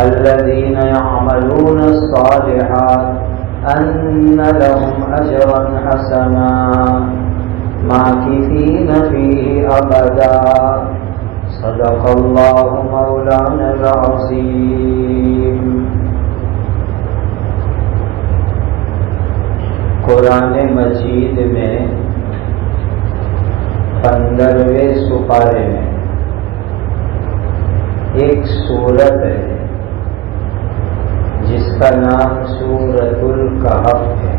الذين يعملون الصالحات أن لهم أجرا حسنا ماكثين فيه أبدا صدق الله مولانا العظيم۔ قرآن مجید میں 15ویں سپارے میں ایک سورت ہے جس کا نام سورۃ الکہف ہے۔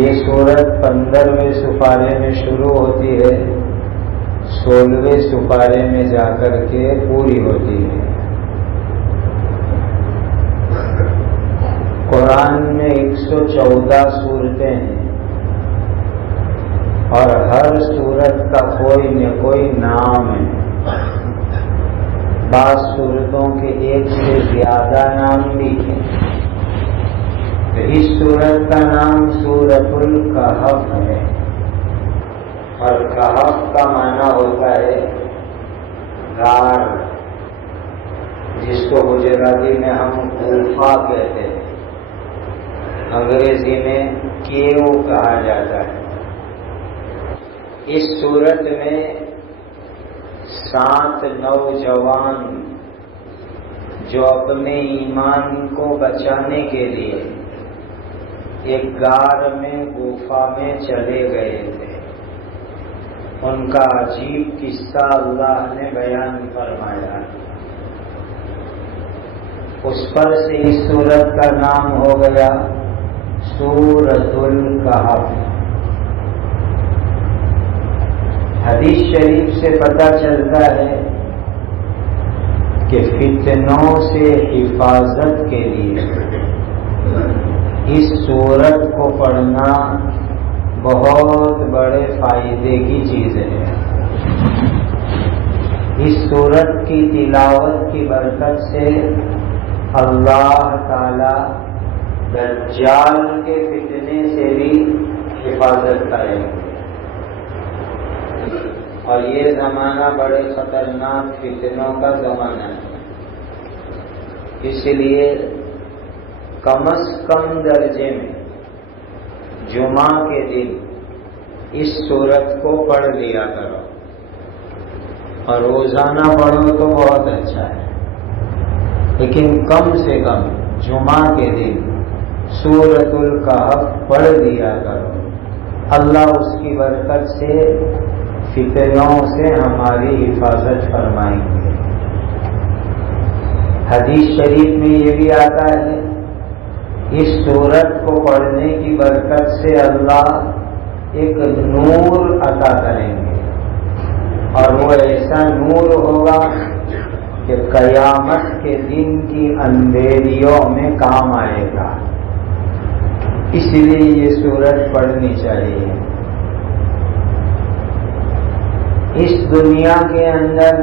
یہ سورت 15ویں سپارے میں شروع ہوتی ہے، 16ویں سپارے میں جا کر کے پوری ہوتی ہے۔ قرآن میں 114 سورتیں ہیں اور ہر سورت کا کوئی نہ کوئی نام ہے۔ بعض سورتوں کے ایک سے زیادہ نام بھی ہیں۔ تو اس سورت کا نام سورۃ الکہف ہے، اور کہف کا معنی ہوتا ہے غار، جس کو گجراتی میں ہم غرفہ کہتے ہیں، انگریزی میں کیو کہا جاتا ہے۔ اس سورت میں 7 نوجوان جو اپنے ایمان کو بچانے کے لیے ایک غار میں گفا میں چلے گئے تھے، ان کا عجیب قصہ اللہ نے بیان فرمایا۔ اس پر سے اس سورت کا نام ہو گیا سورۃ الکہف۔ حدیث شریف سے پتہ چلتا ہے کہ فتنوں سے حفاظت کے لیے اس سورت کو پڑھنا بہت بڑے فائدے کی چیز ہے۔ اس سورت کی تلاوت کی برکت سے اللہ تعالی دجال کے فتنے سے بھی حفاظت کرے گا، اور یہ زمانہ بڑے خطرناک فتنوں کا زمانہ ہے۔ اس لیے کم از کم درجے میں جمعہ کے دن اس سورت کو پڑھ لیا کرو، اور روزانہ پڑھو تو بہت اچھا ہے، لیکن کم سے کم جمعہ کے دن سورۃ الکہف پڑھ لیا کرو۔ اللہ اس کی برکت سے فتنوں سے ہماری حفاظت فرمائیں گے۔ حدیث شریف میں یہ بھی آتا ہے، اس سورت کو پڑھنے کی برکت سے اللہ ایک نور عطا کریں گے، اور وہ ایسا نور ہوگا کہ قیامت کے دن کی اندھیریوں میں کام آئے گا۔ اس لیے یہ سورت پڑھنی چاہیے۔ اس دنیا کے اندر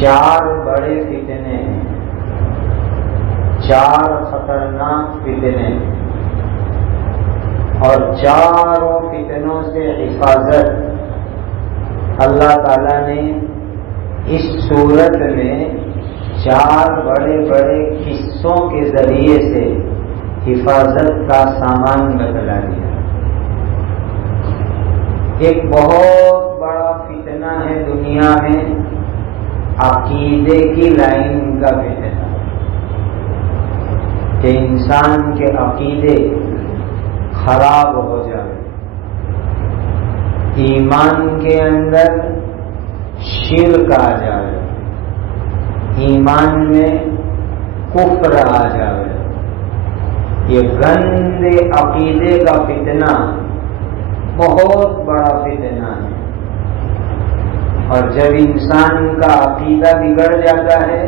4 بڑے فتنے ہیں، 4 خطرناک فتنے، اور چاروں فتنوں سے حفاظت اللہ تعالی نے اس سورت میں 4 بڑے بڑے قصوں کے ذریعے سے حفاظت کا سامان بتلا دیا۔ ایک بہت بڑا فتنہ ہے دنیا میں عقیدے کی لائن کا فتنہ، کہ انسان کے عقیدے خراب ہو جائے، ایمان کے اندر شرک آ جائے، ایمان میں کفر آ جائے۔ یہ گندے عقیدے کا فتنہ بہت بڑا فتنہ ہے، اور جب انسان کا عقیدہ بگڑ جاتا ہے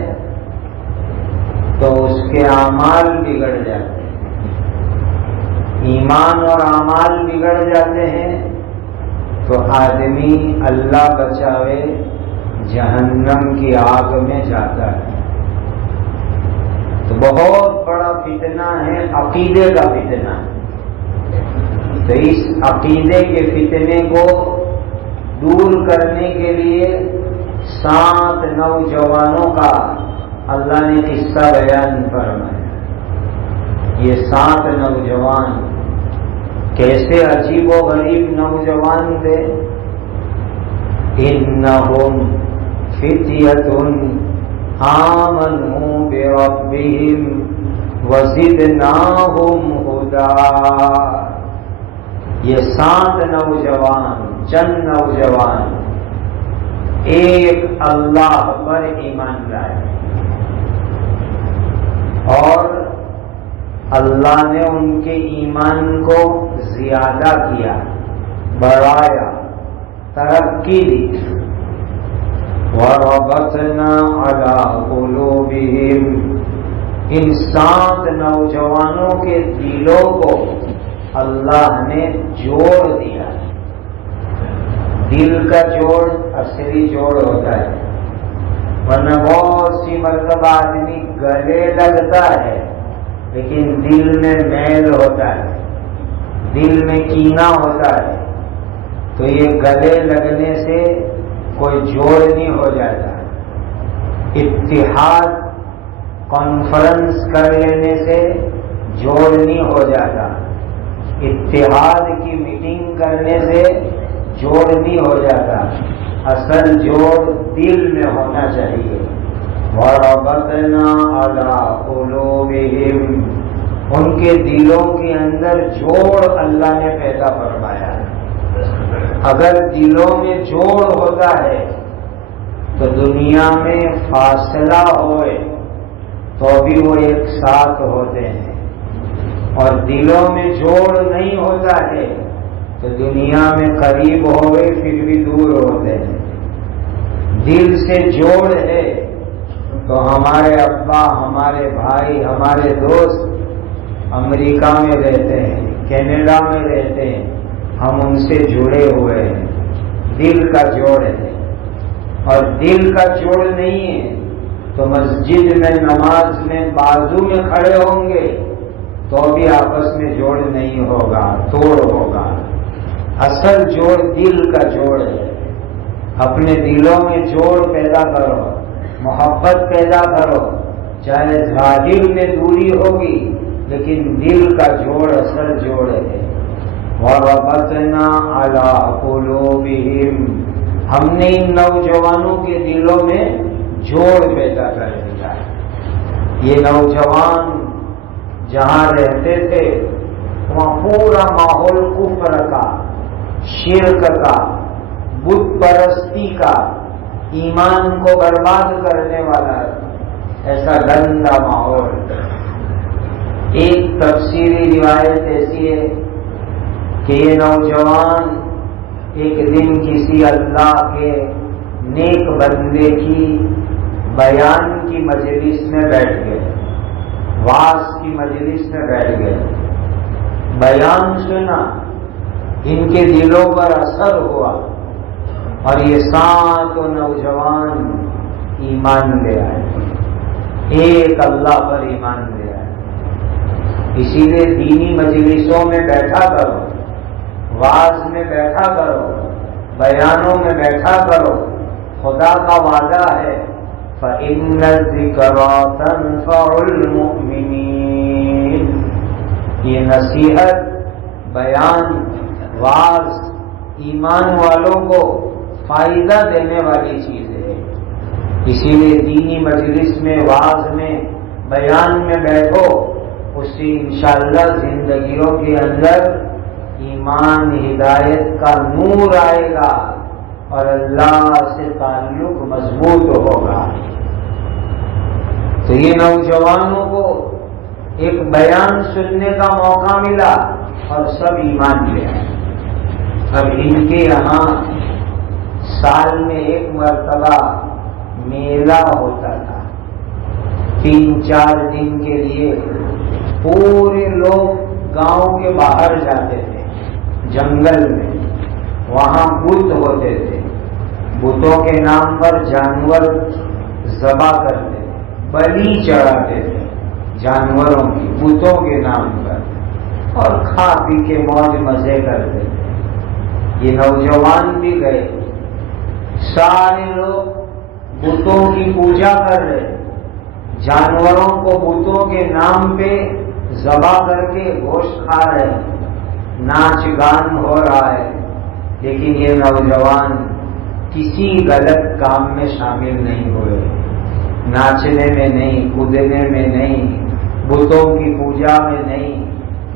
تو اس کے اعمال بگڑ جاتے ہیں۔ ایمان اور اعمال بگڑ جاتے ہیں تو آدمی اللہ بچاوے جہنم کی آگ میں جاتا ہے۔ تو بہت بڑا فتنہ ہے عقیدے کا فتنہ۔ تو اس عقیدے کے فتنے کو دور کرنے کے لیے 7 نوجوانوں کا اللہ نے قصہ بیان فرمایا۔ یہ 7 نوجوان کیسے عجیب و غریب نوجوان تھے۔ انہم فتیۃ آمنوا بربہم وزدناہم ہدی۔ یہ 7 نوجوان، چند نوجوان ایک اللہ پر ایمان لائے اور اللہ نے ان کے ایمان کو زیادہ کیا، بڑھایا، ترقی دی۔ وَرَبَطْنَا عَلَىٰ قُلُوبِهِمْ، ان 7 نوجوانوں کے دلوں کو اللہ نے جوڑ دیا۔ دل کا جوڑ اصلی جوڑ ہوتا ہے، ورنہ بہت سی مرتبہ آدمی گلے لگتا ہے لیکن دل میں میل ہوتا ہے، دل میں کینہ ہوتا ہے، تو یہ گلے لگنے سے کوئی جوڑ نہیں ہو جاتا۔ اتحاد کانفرنس کر لینے سے جوڑ نہیں ہو جاتا، اتحاد کی میٹنگ کرنے سے جوڑ نہیں ہو جاتا، اصل جوڑ دل میں ہونا چاہیے۔ وَرَبَطْنَا عَلَىٰ قُلُوبِهِمْ، ان کے دلوں کے اندر جوڑ اللہ نے پیدا فرمایا۔ اگر دلوں میں جوڑ ہوتا ہے تو دنیا میں فاصلہ ہوئے تو بھی وہ ایک ساتھ ہوتے ہیں، اور دلوں میں جوڑ نہیں ہوتا ہے تو دنیا میں قریب ہوئے پھر بھی دور ہوتے ہیں۔ دل سے جوڑ ہے تو ہمارے ابا، ہمارے بھائی، ہمارے دوست امریکہ میں رہتے ہیں، کینیڈا میں رہتے ہیں، ہم ان سے جڑے ہوئے ہیں، دل کا جوڑ ہے۔ اور دل کا جوڑ نہیں ہے تو مسجد میں نماز میں بازو میں کھڑے ہوں گے تو بھی آپس میں جوڑ نہیں ہوگا، توڑ ہوگا۔ اصل جوڑ دل کا جوڑ ہے۔ اپنے دلوں میں جوڑ پیدا کرو، محبت پیدا کرو، چاہے ظاہر میں دوری ہوگی لیکن دل کا جوڑ اصل جوڑ ہے۔ وَرَبَطْنَا عَلَىٰ قُلُوبِهِمْ، ہم نے ان نوجوانوں کے دلوں میں جوڑ پیدا کر دیا۔ یہ نوجوان جہاں رہتے تھے وہاں پورا ماحول کفر کا، شرک کا، بت پرستی کا، ایمان کو برباد کرنے والا ایسا گندا ماحول۔ ایک تفسیری روایت ایسی ہے کہ یہ نوجوان ایک دن کسی اللہ کے نیک بندے کی بیان کی مجلس میں بیٹھ گئے، واعظ کی مجلس میں بیٹھ گئے، بیان سنا، ان کے دلوں پر اثر ہوا اور یہ 7 نوجوان ایمان لے آئے، ایک اللہ پر ایمان لے آئے۔ اسی لیے دینی مجلسوں میں بیٹھا کرو، واعظ میں بیٹھا کرو، بیانوں میں بیٹھا کرو، خدا کا وعدہ ہے فَإِنَّ الذِّكْرَىٰ تَنفَعُ الْمُؤْمِنِينَ، یہ نصیحت، بیان، واعظ ایمان والوں کو فائدہ دینے والی چیز ہے۔ اسی لیے دینی مجلس میں، واعظ میں، بیان میں بیٹھو، اس سے انشاءاللہ زندگیوں کے اندر ایمان، ہدایت کا نور آئے گا اور اللہ سے تعلق مضبوط ہوگا۔ تو یہ نوجوانوں کو ایک بیان سننے کا موقع ملا اور سب ایمان لے آئے۔ اب ان کے یہاں سال میں ایک مرتبہ میلہ ہوتا تھا، 3-4 دن کے لیے پورے لوگ گاؤں کے باہر جاتے تھے، جنگل میں، وہاں بت ہوتے تھے، بتوں کے نام پر جانور ذبح کرتے تھے، بلی چڑھاتے تھے جانوروں کی، بتوں کے نام پر، اور کھا پی کے موج مزے کرتے تھے۔ یہ نوجوان بھی گئے، سارے لوگ بتوں کی پوجا کر رہے، جانوروں کو بتوں کے نام پہ ذبح کر کے گوشت کھا رہے، ناچ گان ہو رہا ہے، لیکن یہ نوجوان کسی غلط کام میں شامل نہیں ہوئے، ناچنے میں نہیں، کودنے میں نہیں، بتوں کی پوجا میں نہیں،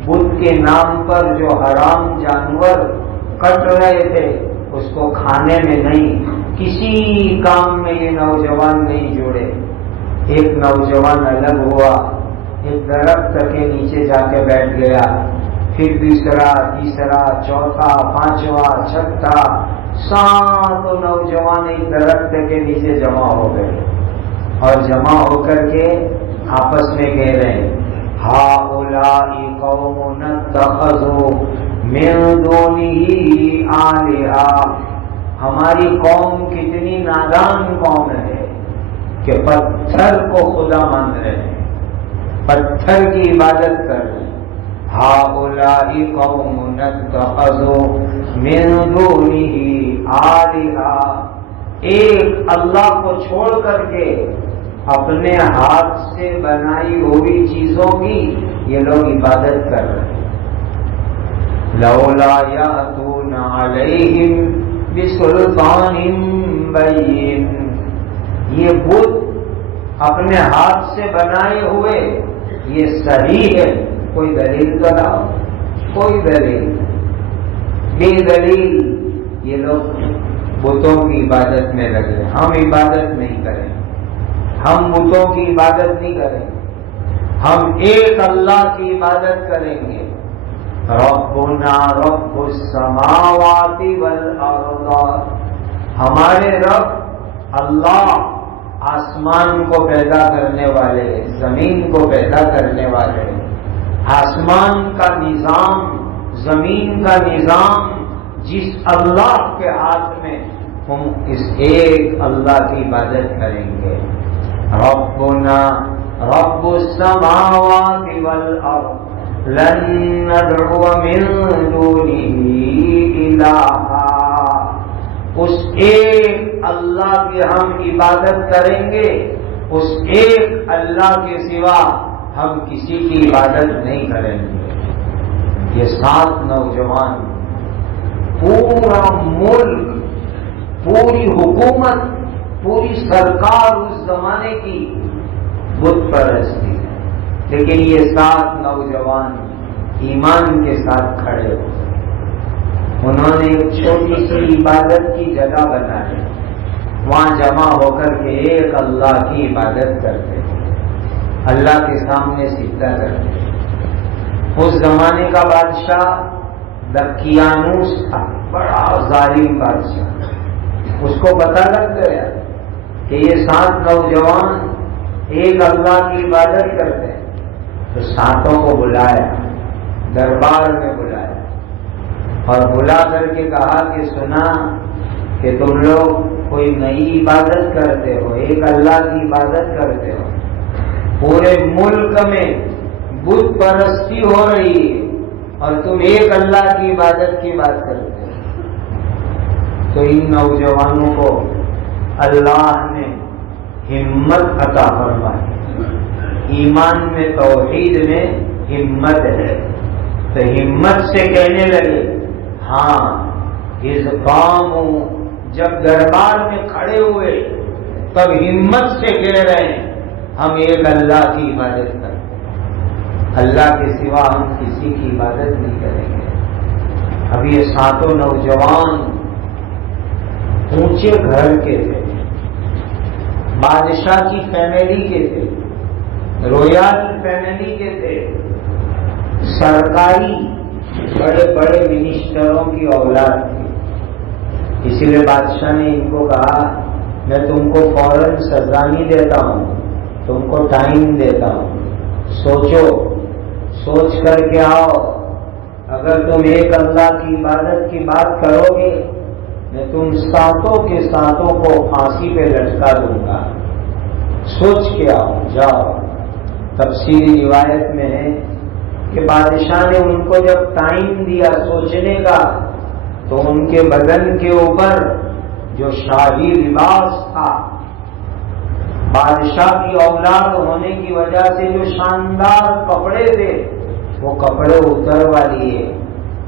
بت کے نام پر جو حرام جانور کٹ رہے تھے اس کو کھانے میں نہیں، کسی کام میں یہ نوجوان نہیں جڑے۔ ایک نوجوان الگ ہوا، ایک درخت کے نیچے جا کے بیٹھ گیا، پھر دوسرا، تیسرا، چوتھا، پانچواں، چھٹا، ساتوں نوجوان ایک درخت کے نیچے جمع ہو گئے اور جمع ہو کر کے آپس میں کہہ رہے ہیں ہؤلاء قوم اتخذوا من دونه آلہۃ، ہماری قوم کتنی نادان قوم ہے کہ پتھر کو خدا مان رہے ہیں، پتھر کی عبادت کر رہے ہیں۔ ہؤلاء قوم اتخذوا من دونه آلہۃ، ایک اللہ کو چھوڑ کر کے اپنے ہاتھ سے بنائی ہوئی چیزوں کی یہ لوگ عبادت کر رہے ہیں۔ لولا یأتون علیہم بسلطان بین، یہ بت اپنے ہاتھ سے بنائے ہوئے یہ صحیح ہے، کوئی دلیل تو لاؤ، کوئی دلیل، بے دلیل یہ لوگ بتوں کی عبادت میں لگے۔ ہم عبادت نہیں کریں، ہم بتوں کی عبادت نہیں کریں، ہم ایک اللہ کی عبادت کریں گے۔ ربنا رب السماوات والارض، ہمارے رب اللہ آسمان کو پیدا کرنے والے، زمین کو پیدا کرنے والے، آسمان کا نظام، زمین کا نظام جس اللہ کے ہاتھ میں، ہم اس ایک اللہ کی عبادت کریں گے۔ ربنا رب السماوات والارض لن ندعو من دونه الہا، اس ایک اللہ کی ہم عبادت کریں گے، اس ایک اللہ کے سوا ہم کسی کی عبادت نہیں کریں گے۔ یہ 7 نوجوان، پورا ملک، پوری حکومت، پوری سرکار اس زمانے کی بت پرستی ہے، لیکن یہ 7 نوجوان ایمان کے ساتھ کھڑے ہو، انہوں نے ایک چھوٹی سی عبادت کی جگہ بنائی، وہاں جمع ہو کر کے ایک اللہ کی عبادت کرتے، اللہ کے سامنے سجدہ کرتے۔ اس زمانے کا بادشاہ دقیانوس تھا، بڑا ظالم بادشاہ، اس کو پتہ لگ گیا کہ یہ 7 نوجوان ایک اللہ کی عبادت کرتے ہیں، تو 7 کو بلایا، دربار میں بلایا اور بلا کر کے کہا کہ سنا کہ تم لوگ کوئی نئی عبادت کرتے ہو، ایک اللہ کی عبادت کرتے ہو، پورے ملک میں بت پرستی ہو رہی ہے اور تم ایک اللہ کی عبادت کی بات کرتے ہو۔ تو ان نوجوانوں کو اللہ نے ہمت عطا فرمائی، ایمان میں، توحید میں ہمت ہے، تو ہمت سے کہنے لگے، ہاں اس قوم، جب دربار میں کھڑے ہوئے تب ہمت سے کہہ رہے ہیں ہم ایک اللہ کی عبادت کریں، اللہ کے سوا ہم کسی کی عبادت نہیں کریں گے۔ اب یہ 7 نوجوان اونچے گھر کے تھے، بادشاہ کی فیملی کے تھے، رویال فیملی کے تھے، سرکاری بڑے بڑے منسٹروں کی اولاد تھی، اسی لیے بادشاہ نے ان کو کہا میں تم کو فوراً سزا نہیں دیتا ہوں، تم کو ٹائم دیتا ہوں، سوچو، سوچ کر کے آؤ، اگر تم ایک اللہ کی عبادت کی بات کرو گے میں تم 7 کے 7 کو پھانسی پہ لٹکا دوں گا، سوچ کے آؤ، جاؤ۔ تفسیری روایت میں ہے کہ بادشاہ نے ان کو جب ٹائم دیا سوچنے کا تو ان کے بدن کے اوپر جو شاہی لباس تھا بادشاہ کی اولاد ہونے کی وجہ سے جو شاندار کپڑے تھے وہ کپڑے اتروا لیے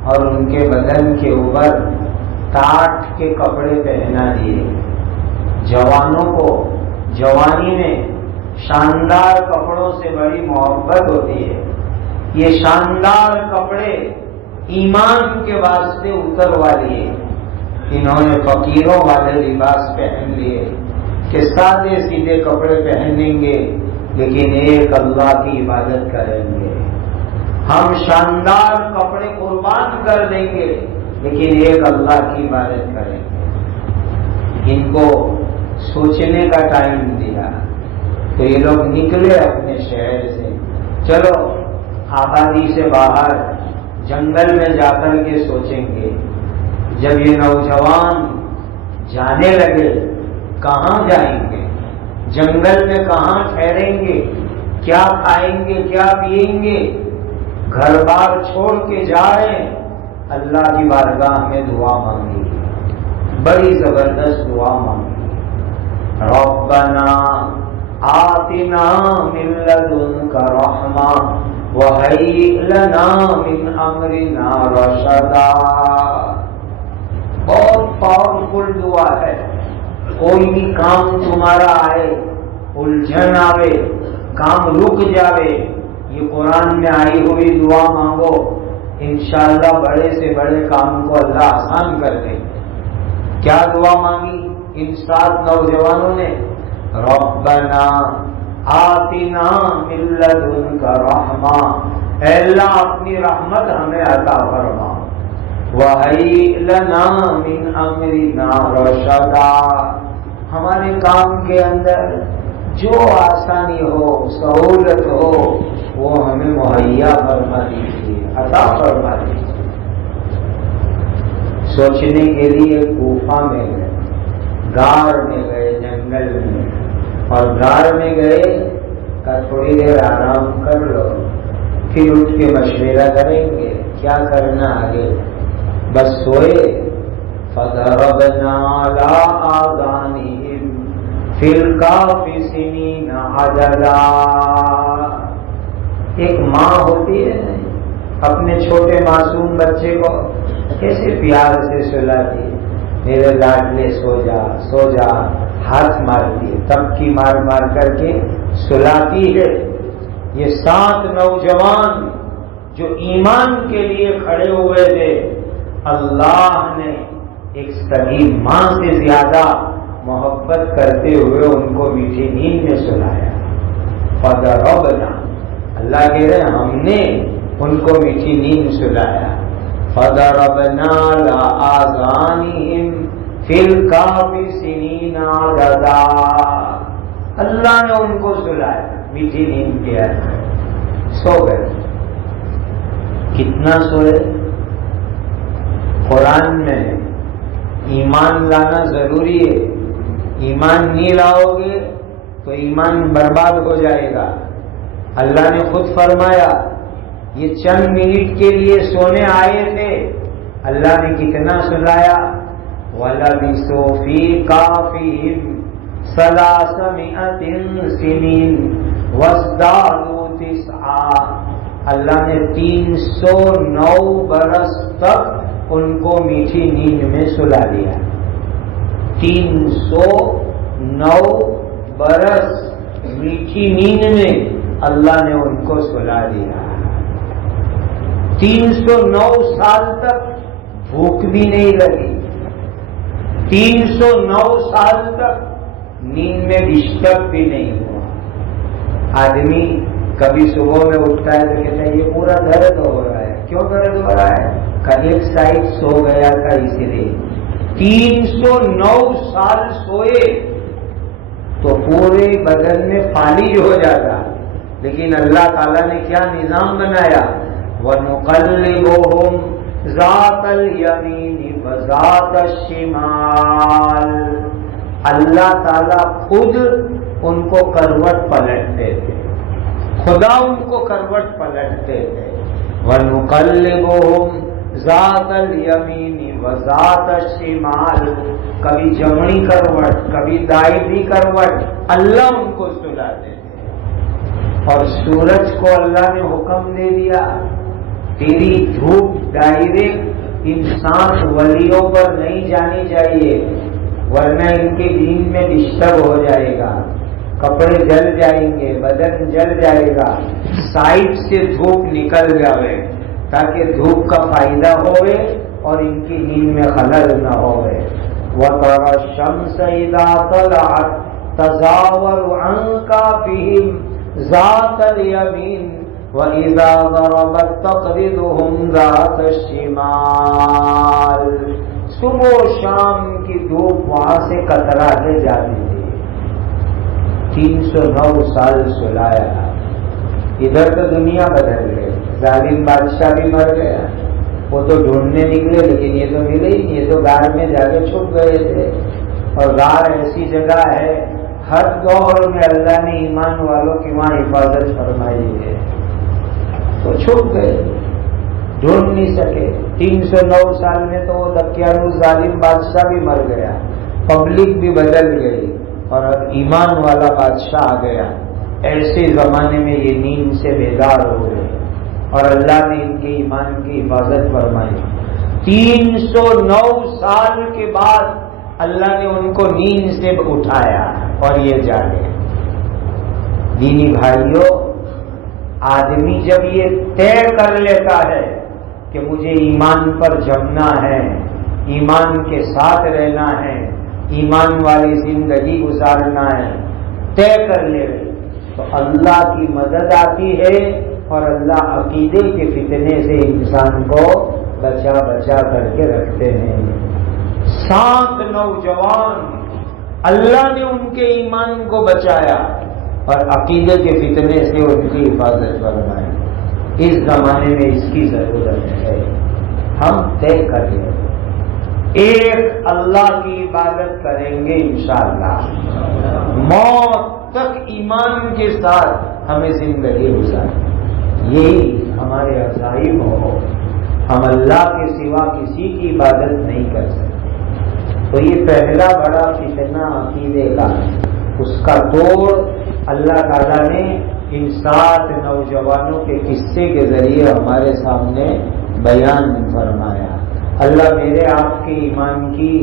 اور ان کے بدن کے اوپر ٹاٹ کے کپڑے پہنا دیے. جوانوں کو جوانی میں شاندار کپڑوں سے بڑی محبت ہوتی ہے. یہ شاندار کپڑے ایمان کے واسطے اتروا لیے. انہوں نے فقیروں والے لباس پہن لیے کہ سادے سیدھے کپڑے پہنیں گے لیکن ایک اللہ کی عبادت کریں گے. ہم شاندار کپڑے قربان کر دیں گے لیکن ایک اللہ کی عبادت کریں گے. ان کو سوچنے کا ٹائم دیا تو یہ لوگ نکلے اپنے شہر سے. چلو آبادی سے باہر جنگل میں جا کر کے سوچیں گے. جب یہ نوجوان جانے لگے کہاں جائیں گے, جنگل میں کہاں ٹھہریں گے, کیا کھائیں گے, کیا پیئیں گے, گھر بار چھوڑ کے جا رہے ہیں. اللہ کی بارگاہ میں دعا مانگی, بڑی زبردست دعا مانگی. ربنا آتنا من لدنک رحمہ وہیئ لنا من امرنا رشدا. بہت پاورفل دعا ہے. کوئی بھی کام تمہارا آئے, الجھن آوے, کام رک جاوے, یہ قرآن میں آئی ہوئی دعا مانگو, انشاءاللہ بڑے سے بڑے کام کو اللہ آسان کر دے. کیا دعا مانگی ان 7 نوجوانوں نے؟ ربنا آتنا من لدنک رحمہ, اے اللہ اپنی رحمت ہمیں عطا فرما. وَهَيِّئْ لَنَا مِنْ أَمْرِنَا رَشَدًا, ہمارے کام کے اندر جو آسانی ہو, سہولت ہو, وہ ہمیں مہیا فرما دیجیے, عطا فرما دیجیے. سوچنے کے لیے کوفہ میں گئے, غار میں گئے, جنگل میں, اور غار میں گئے کہ تھوڑی دیر آرام کر لو, پھر اٹھ کے مشورہ کریں گے کیا کرنا آگے. بس سوئے. فَضَرَبْنَا عَلَىٰ آذَانِهِمْ فِي الْكَهْفِ سِنِينَ عَدَدًا. ایک ماں ہوتی ہے اپنے چھوٹے معصوم بچے کو کیسے پیار سے سلاتی ہے, میرے لاڈلے سو جا سو جا, ہاتھ مارتی ہے, تبکی مار مار کر کے سلاتی ہے. یہ 7 نوجوان جو ایمان کے لیے کھڑے ہوئے تھے, اللہ نے ایک صحیح ماں سے زیادہ محبت کرتے ہوئے ان کو میٹھی نیند میں سلایا. فَضَرَبْنَا, اللہ کہہ رہے ہیں ہم نے ان کو میٹھی نیند سلایا. فَضَرَبْنَا عَلَىٰ آذَانِهِمْ فِي الْكَهْفِ سِنِينَ عَدَدًا. اللہ نے ان کو سلایا, میٹھی نیند کیا, سو گئے. کتنا سوئے؟ قرآن میں ایمان لانا ضروری ہے. ایمان نہیں لاؤ گے تو ایمان برباد ہو جائے گا. اللہ نے خود فرمایا یہ چند منٹ کے لیے سونے آئے تھے, اللہ نے کتنا سلایا. وَلَبِثُوا فِي كَهْفِهِمْ 300 سِنِينَ وَازْدَادُوا 9. اللہ نے 309 برس تک ان کو میٹھی نیند میں سلا دیا. 309 برس میٹھی نیند میں اللہ نے ان کو سلا دیا. 309 سال تک بھوک بھی نہیں لگی, 309 سال تک نیند میں ڈسٹرب بھی نہیں ہوا. آدمی کبھی صبح میں اٹھتا ہے تو کہتا ہے یہ پورا درد ہو رہا ہے. کیوں درد ہو رہا ہے؟ ایک سائڈ سو گیا تھا اسی لیے. 309 سال سوئے تو پورے بدن میں فالج ہو جاتا, لیکن اللہ تعالیٰ نے کیا نظام بنایا. وَنُقَلِّبُهُمْ ذَاتَ الْيَمِينِ وَذَاتَ الشِّمَالِ. اللہ تعالیٰ خود ان کو کروٹ پلٹتے تھے, خدا ان کو کروٹ پلٹتے تھے. وَنُقَلِّبُهُمْ ذات الیمین و ذات الشمال، کبھی جمنی کروٹ کبھی دائیں کروٹ، اللہ ان کو سلاتے تھے۔ اور سورج کو اللہ نے حکم دے دیا تیری دھوپ ڈائریکٹ انسان ولیوں پر نہیں جانی چاہیے، ورنہ ان کے دین میں ڈسٹرب ہو جائے گا، کپڑے جل جائیں گے، بدن جل جائے گا، سائڈ سے دھوپ نکل جاوے تاکہ دھوپ کا فائدہ ہوئے اور ان کی نیند میں خلل نہ ہوئے۔ وَتَرَى الشَّمْسَ إِذَا طَلَعَتْ تَزَاوَرُ عَنْ كَهْفِهِمْ ذَاتَ الْيَمِينِ وَإِذَا غَرَبَتْ تَقْرِضُهُمْ ذَاتَ الشِّمَالِ، صبح و شام کی دھوپ وہاں سے کترا کے جاتی تھی۔ 309 سال سلایا، ادھر تو دنیا بدل گئی، ظالم بادشاہ بھی مر گیا، وہ تو ڈھونڈنے نکلے لیکن یہ تو ملے ہی نہیں، یہ تو غار میں جا کے چھپ گئے تھے۔ اور غار ایسی جگہ ہے ہر دور میں اللہ نے ایمان والوں کی وہاں حفاظت فرمائی ہے، تو چھپ گئے، ڈھونڈ نہیں سکے۔ 309 سال میں تو وہ دقیانوس ظالم بادشاہ بھی مر گیا، پبلک بھی بدل گئی، اور اب ایمان والا بادشاہ آ گیا۔ ایسے زمانے میں یہ نیند سے بیدار ہو گئے اور اللہ نے ان کے ایمان کی حفاظت فرمائی۔ 309 سال کے بعد اللہ نے ان کو نیند سے اٹھایا اور یہ جاگے۔ دینی بھائیوں، آدمی جب یہ طے کر لیتا ہے کہ مجھے ایمان پر جمنا ہے، ایمان کے ساتھ رہنا ہے، ایمان والی زندگی گزارنا ہے، طے کر لے تو اللہ کی مدد آتی ہے اور اللہ عقیدے کے فتنے سے انسان کو بچا بچا کر کے رکھتے ہیں۔ 7 نوجوان اللہ نے ان کے ایمان کو بچایا اور عقیدے کے فتنے سے ان کی حفاظت فرمائی۔ اس زمانے میں اس کی ضرورت ہے، ہم طے کر لیں، ایک اللہ کی عبادت کریں گے انشاءاللہ، موت تک ایمان کے ساتھ ہمیں زندگی گزاریں، یہی ہمارے عزائم ہو، ہم اللہ کے سوا کسی کی عبادت نہیں کر سکتے۔ تو یہ پہلا بڑا فتنہ عقیدے کا، اس کا توڑ اللہ تعالیٰ نے ان 7 نوجوانوں کے قصے کے ذریعے ہمارے سامنے بیان فرمایا۔ اللہ میرے آپ کے ایمان کی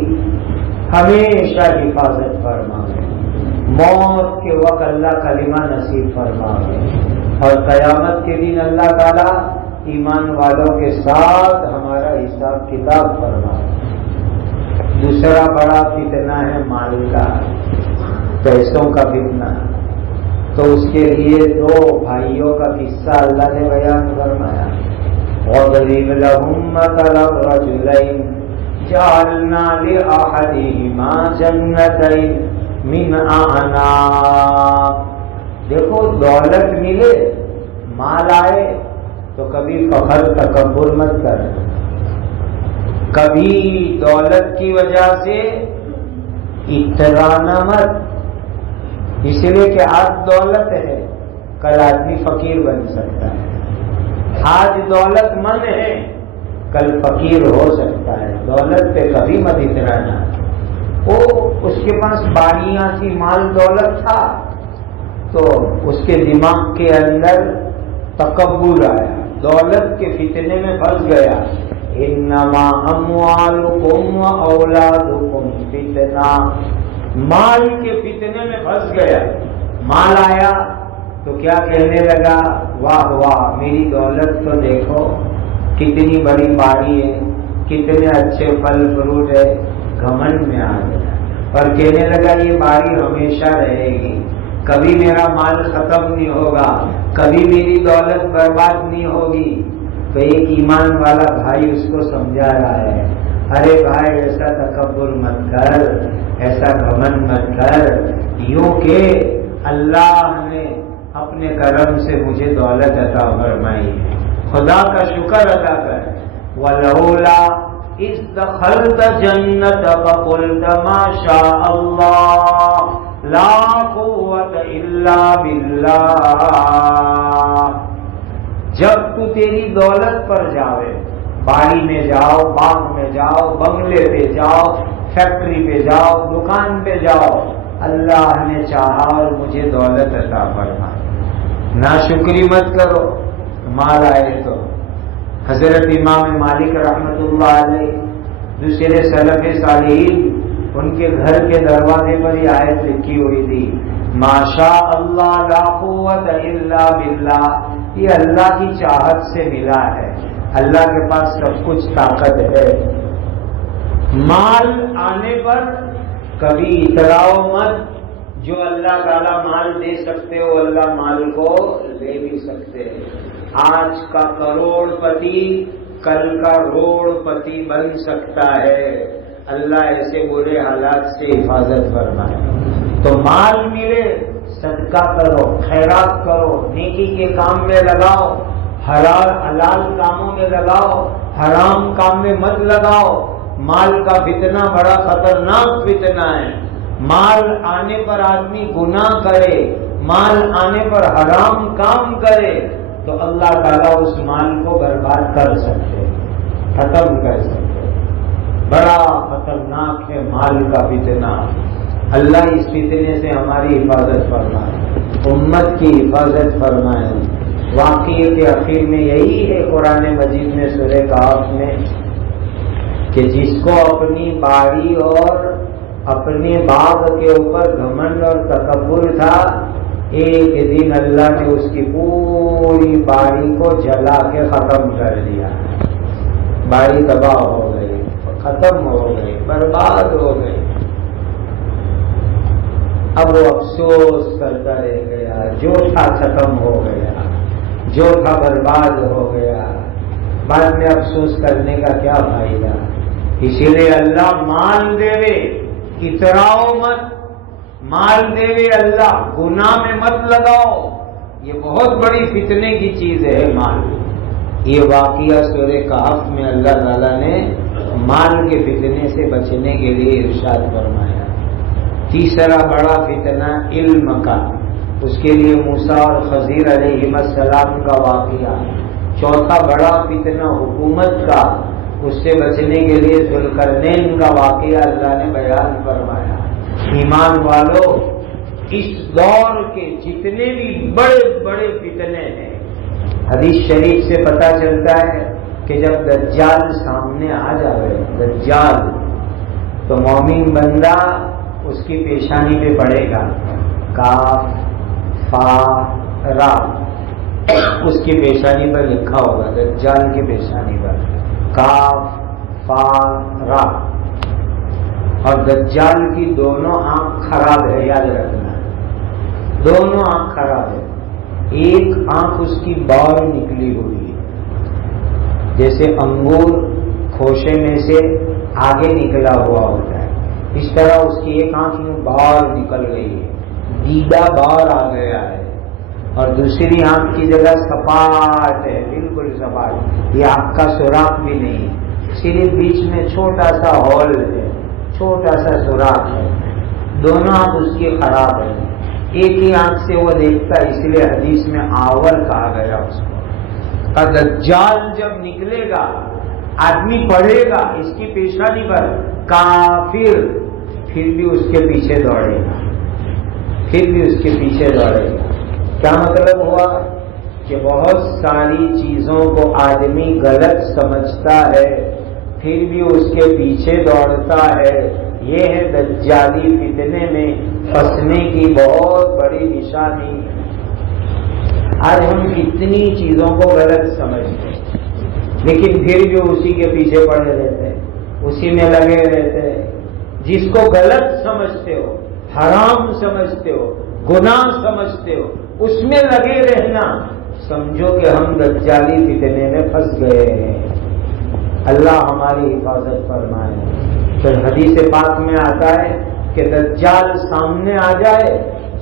ہمیشہ حفاظت فرمائے، موت کے وقت اللہ کلمہ نصیب فرمائے، اور قیامت کے دن اللہ تعالیٰ ایمان والوں کے ساتھ ہمارا حساب کتاب فرمائے۔ دوسرا بڑا فتنہ ہے مال کا، پیسوں کا فتنہ، تو اس کے لیے 2 بھائیوں کا قصہ اللہ نے بیان فرمایا۔ وَاضْرِبْ لَهُم مَّثَلَ الرَّجُلَيْنِ جَعَلْنَا لِأَحَدِهِمَا جَنَّتَيْنِ مِنْ أَعْنَابٍ۔ دیکھو دولت ملے، مال آئے تو کبھی فخر تکبر مت کر، کبھی دولت کی وجہ سے اترانا مت، اس لیے کہ آج دولت ہے، کل آدمی فقیر بن سکتا ہے، آج دولت مند ہے، کل فقیر ہو سکتا ہے، دولت پہ کبھی مت اترانا۔ وہ اس کے پاس باریاں تھی، مال دولت تھا، تو اس کے دماغ کے اندر تکبر آیا، دولت کے فتنے میں پھنس گیا۔ انما اموالکم و اولادکم فتنہ، مال کے فتنے میں پھنس گیا۔ مال آیا تو کیا کہنے لگا، واہ واہ میری دولت تو دیکھو کتنی بڑی باری ہے، کتنے اچھے پھل فروٹ ہے، گھمنڈ میں آ گیا اور کہنے لگا یہ باری ہمیشہ رہے گی، کبھی میرا مال ختم نہیں ہوگا، کبھی میری دولت برباد نہیں ہوگی۔ تو ایک ایمان والا بھائی اس کو سمجھا رہا ہے، ارے بھائی ایسا تکبر مت کر، ایسا گھمنڈ مت کر، یوں کہ اللہ نے اپنے کرم سے مجھے دولت عطا فرمائی ہے، خدا کا شکر ادا کر۔ وَلَوْلَا إِذْ دَخَلْتَ جَنَّتَكَ قُلْتَ مَا شَاءَ اللَّهُ لَا قُوَّةَ إِلَّا بِاللَّهِ، جب تو تیری دولت پر جاوے، باڑی میں جاؤ، باغ میں جاؤ، بنگلے پہ جاؤ، فیکٹری پہ جاؤ، دکان پہ جاؤ، اللہ نے چاہا اور مجھے دولت عطا فرما، ناشکری مت کرو، مال آئے تو۔ حضرت امام مالک رحمت اللہ علیہ، دوسرے سلف صالحین، ان کے گھر کے دروازے پر یہ آیت لکھی ہوئی تھی، ماشاء اللہ لا قوت الا باللہ، یہ اللہ کی چاہت سے ملا ہے، اللہ کے پاس سب کچھ طاقت ہے۔ مال آنے پر کبھی اتراؤ مت، جو اللہ تعالیٰ مال دے سکتے ہو اللہ مال کو لے بھی سکتے ہیں۔ آج کا کروڑ پتی کل کا روڑ پتی بن سکتا ہے، اللہ ایسے برے حالات سے حفاظت فرمائے۔ تو مال ملے صدقہ کرو، خیرات کرو، نیکی کے کام میں لگاؤ، حلال کاموں میں لگاؤ، حرام کام میں مت لگاؤ۔ مال کا فتنہ بڑا خطرناک فتنہ ہے، مال آنے پر آدمی گناہ کرے، مال آنے پر حرام کام کرے تو اللہ تعالیٰ اس مال کو برباد کر سکتے، ختم کر سکتے۔ بڑا خطرناک ہے مال کا فتنہ، اللہ اس فتنے سے ہماری حفاظت فرمائے، امت کی حفاظت فرمائے۔ واقعے کے اخیر میں یہی ہے قرآن مجید میں سورہ کہف میں کہ جس کو اپنی باڑی اور اپنے باغ کے اوپر گھمنڈ اور تکبر تھا، ایک دن اللہ نے اس کی پوری باڑی کو جلا کے ختم کر دیا، باڑی تباہ ہو گئی، ختم ہو گئی، برباد ہو گئی۔ اب وہ افسوس کرتا رہ گیا، جو تھا ختم ہو گیا، جو تھا برباد ہو گیا، بعد میں افسوس کرنے کا کیا فائدہ۔ اسی لیے اللہ مال دے اتراؤ مت، مال دے اللہ گناہ میں مت لگاؤ، یہ بہت بڑی فتنے کی چیز ہے مال۔ یہ واقعہ سورہ کہف میں اللہ تعالیٰ نے مال کے فتنے سے بچنے کے لیے ارشاد فرمایا۔ تیسرا بڑا فتنہ علم کا، اس کے لیے موسیٰ اور خضر علیہ السلام کا واقعہ۔ چوتھا بڑا فتنہ حکومت کا، اس سے بچنے کے لیے ذوالقرنین کا واقعہ اللہ نے بیان فرمایا۔ ایمان والو، اس دور کے جتنے بھی بڑے بڑے فتنے ہیں، حدیث شریف سے پتہ چلتا ہے کہ جب دجال سامنے آ جائے، دجال، تو مومن بندہ اس کی پیشانی پہ پڑے گا، کاف فا را، اس کی پیشانی پر لکھا ہوگا، دجال کی پیشانی پر کاف فا را، اور دجال کی دونوں آنکھ خراب ہے، یاد رکھنا، دونوں آنکھ خراب ہے، ایک آنکھ اس کی باؤ نکلی ہوئی ہے، جیسے انگور کھوشے میں سے آگے نکلا ہوا ہوتا ہے، اس طرح اس کی ایک آنکھ میں باہر نکل گئی ہے، دیدہ باہر آ گیا ہے، اور دوسری آنکھ کی جگہ سپاٹ ہے، بالکل سپاٹ، یہ آنکھ کا سوراخ بھی نہیں، صرف بیچ میں چھوٹا سا ہول ہے، چھوٹا سا سوراخ ہے، دونوں آنکھ اس کی خراب ہے، ایک ہی آنکھ سے وہ دیکھتا ہے، اس لیے حدیث میں آور کہا گیا اس کو۔ اور دجال جب نکلے گا، آدمی پڑھے گا اس کی پیشانی پر کافر، پھر بھی اس کے پیچھے دوڑے گا، پھر بھی اس کے پیچھے دوڑے گا۔ کیا مطلب ہوا کہ بہت ساری چیزوں کو آدمی غلط سمجھتا ہے، پھر بھی اس کے پیچھے دوڑتا ہے۔ یہ ہے دجالی فتنے میں پھنسنے کی بہت بڑی نشانی۔ آج ہم کتنی چیزوں کو غلط سمجھتے ہیں، لیکن پھر بھی اسی کے پیچھے پڑے رہتے ہیں، اسی میں لگے رہتے ہیں۔ جس کو غلط سمجھتے ہو، حرام سمجھتے ہو، گناہ سمجھتے ہو، اس میں لگے رہنا، سمجھو کہ ہم دجالی فتنے میں پھنس گئے ہیں۔ اللہ ہماری حفاظت فرمائے۔ تو حدیث پاک میں آتا ہے کہ دجال سامنے آ جائے،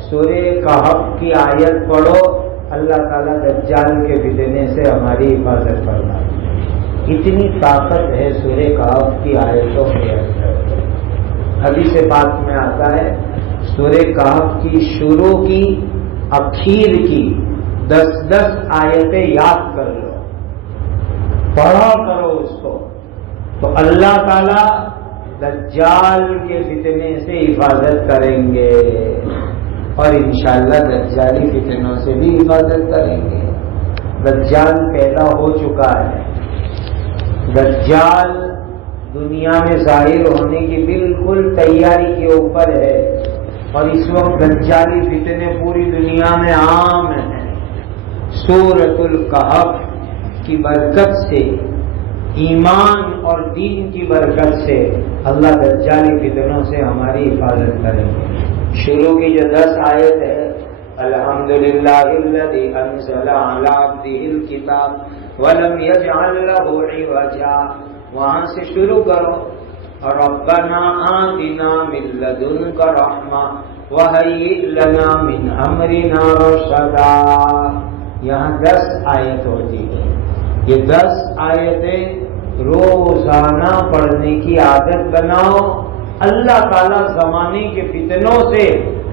سورہ کہف کی آیت پڑھو، اللہ تعالیٰ دجال کے فتنے سے ہماری حفاظت فرمائے۔ اتنی طاقت ہے سورہ کہف کی آیتوں کے اندر۔ حدیث پاک میں آتا ہے سورہ کہف کی شروع کی اخیر کی 10 آیتیں یاد کر لو، پڑھا کرو اس کو، تو اللہ تعالی دجال کے فتنے سے حفاظت کریں گے، اور انشاءاللہ دجالی فتنوں سے بھی حفاظت کریں گے۔ دجال پیدا ہو چکا ہے، دجال دنیا میں ظاہر ہونے کی بالکل تیاری کے اوپر ہے، اور اس وقت دجالی فتنے پوری دنیا میں عام ہیں۔ سورۃ الکہف کی برکت سے، ایمان اور دین کی برکت سے اللہ دجالی فتنوں سے ہماری حفاظت کریں گے۔ شروع کی جو 10 آیت ہے، الحمدللہ الذی انزل علی عبدہ الکتاب ولم یجعل لہ عوجا، وہاں سے شروع کرو، ربنا آتنا من لدنک رحمہ وہیئ لنا من امرنا رشدا۔ یہاں 10 آیت ہوتی ہے، یہ 10 آیتیں روزانہ پڑھنے کی عادت بناؤ، اللہ تعالی زمانے کے فتنوں سے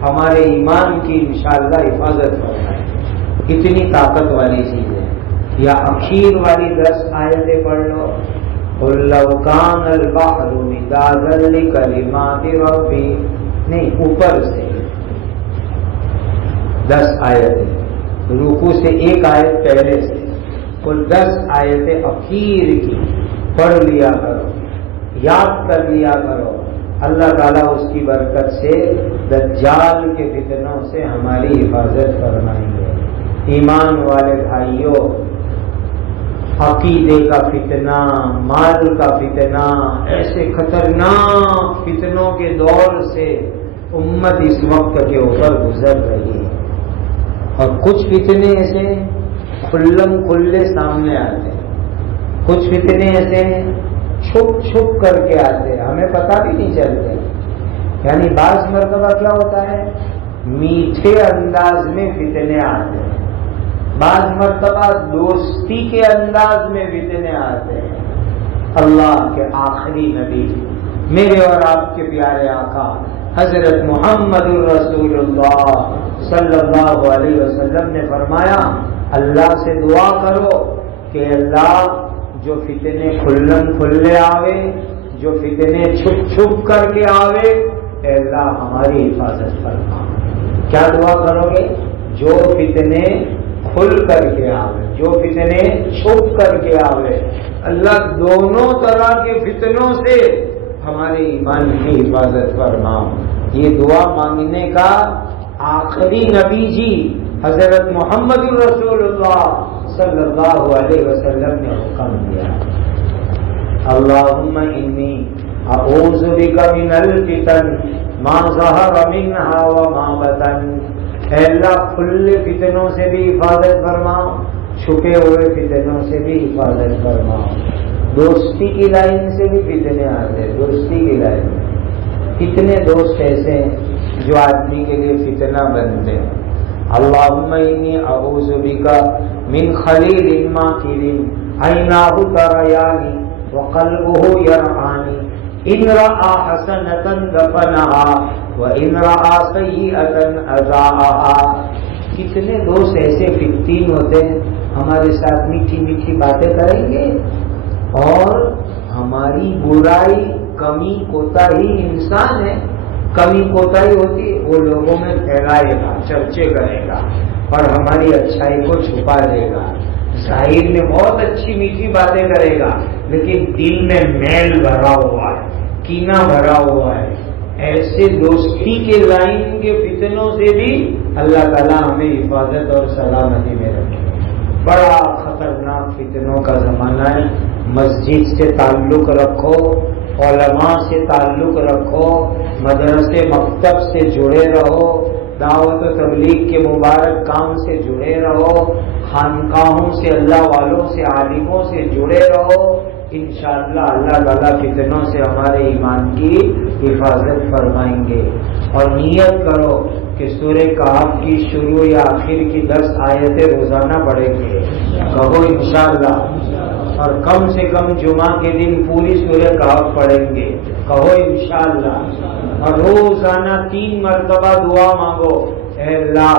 ہمارے ایمان کی انشاءاللہ حفاظت فرمائے۔ کتنی طاقت والی چیز ہے۔ یا اخیر والی 10 آیتیں پڑھ لو، قُل لَوْ كَانَ الْبَحْرُ مِدَادًا لِكَلِمَاتِ رَبِّي، نہیں، اوپر سے 10 آیتیں، رکوع سے ایک آیت پہلے سے، کل 10 آیتیں اخیر کی پڑھ لیا کرو، یاد کر لیا کرو، اللہ تعالیٰ اس کی برکت سے دجال کے فتنوں سے ہماری حفاظت فرمائیں گے۔ ایمان والے بھائیوں، عقیدے کا فتنہ، مال کا فتنہ، ایسے خطرناک فتنوں کے دور سے امت اس وقت کے اوپر گزر رہی ہے، اور کچھ فتنے ایسے کھلم کھلے سامنے آتے ہیں، کچھ فتنے ایسے چھپ چھپ کر کے آتے ہیں، ہمیں پتہ بھی نہیں چلتے۔ یعنی بعض مرتبہ کیا ہوتا ہے، میٹھے انداز میں فتنے آتے ہیں، بعض مرتبہ دوستی کے انداز میں فتنے آتے ہیں۔ اللہ کے آخری نبی، میرے اور آپ کے پیارے آقا حضرت محمد الرسول اللہ صلی اللہ علیہ وسلم نے فرمایا، اللہ سے دعا کرو کہ اللہ جو فتنے کھلم کھلے آوے، جو فتنے چھپ چھپ کر کے آوے، اے اللہ ہماری حفاظت فرما۔ کیا دعا کرو گے؟ جو فتنے کھل کر کے آوے، جو فتنے چھپ کر کے آوے، اللہ دونوں طرح کے فتنوں سے ہمارے ایمان کی حفاظت فرما۔ یہ دعا مانگنے کا آخری نبی جی حضرت محمد الرسول اللہ صلی اللہ علیہ وسلم نے حکم دیا، اللہم انی اعوذ بک من الفتن ما ظہر منہا وما بطن۔ اے اللہ کھلے فتنوں سے بھی حفاظت فرماؤ، چھپے ہوئے فتنوں سے بھی حفاظت فرماؤ۔ دوستی کی لائن سے بھی فتنے آتے، دوستی کی لائن میں کتنے دوست ایسے ہیں جو آدمی کے لیے فتنہ بنتے ہیں۔ اللہم انی اعوذ بک من خلیل ماکر عیناہ تریانی وقلبہ یرعانی ان رأى حسنة دفنها وان رأى سیئة اذاعها۔ کتنے دوست ایسے فتین ہوتے ہیں، ہمارے ساتھ میٹھی میٹھی باتیں کریں گے، اور ہماری برائی، کمی کوتاہی، انسان ہے، کمی کوتاہی ہوتی ہے، وہ لوگوں میں پھیلائے گا، چرچے کرے گا، اور ہماری اچھائی کو چھپا دے گا۔ ظاہر میں بہت اچھی میٹھی باتیں کرے گا، لیکن دل میں میل بھرا ہوا ہے، کینہ بھرا ہوا ہے۔ ایسے دوستی کے لائن کے فتنوں سے بھی اللہ تعالیٰ ہمیں حفاظت اور سلامتی میں رکھے۔ بڑا خطرناک فتنوں کا زمانہ ہے۔ مسجد سے تعلق رکھو، علماء سے تعلق رکھو، مدرسے مکتب سے جڑے رہو، دعوت و تبلیغ کے مبارک کام سے جڑے رہو، خانقاہوں سے، اللہ والوں سے، عالموں سے جڑے رہو، انشاءاللہ اللہ تعالیٰ فتنوں سے ہمارے ایمان کی حفاظت فرمائیں گے۔ اور نیت کرو کہ سورہ کہف کی شروع یا آخر کی 10 آیتیں روزانہ پڑھیں گے، کہو انشاءاللہ، اور کم سے کم جمعہ کے دن پوری سورہ کہف پڑھیں گے، کہو انشاءاللہ، اور روزانہ 3 مرتبہ دعا مانگو، اے اللہ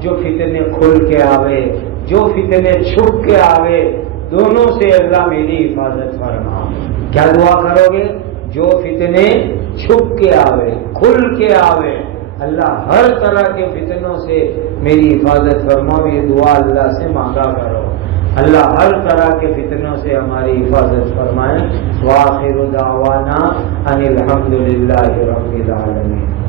جو فتنے کھل کے آوے، جو فتنے چھپ کے آوے، دونوں سے اللہ میری حفاظت فرما۔ کیا دعا کرو گے؟ جو فتنے چھپ کے آوے، کھل کے آوے، اللہ ہر طرح کے فتنوں سے میری حفاظت فرماؤ، یہ دعا اللہ سے مانگا کرو۔ اللہ ہر طرح کے فتنوں سے ہماری حفاظت فرمائے۔ وآخر دعوانا ان الحمد للہ رب العالمین۔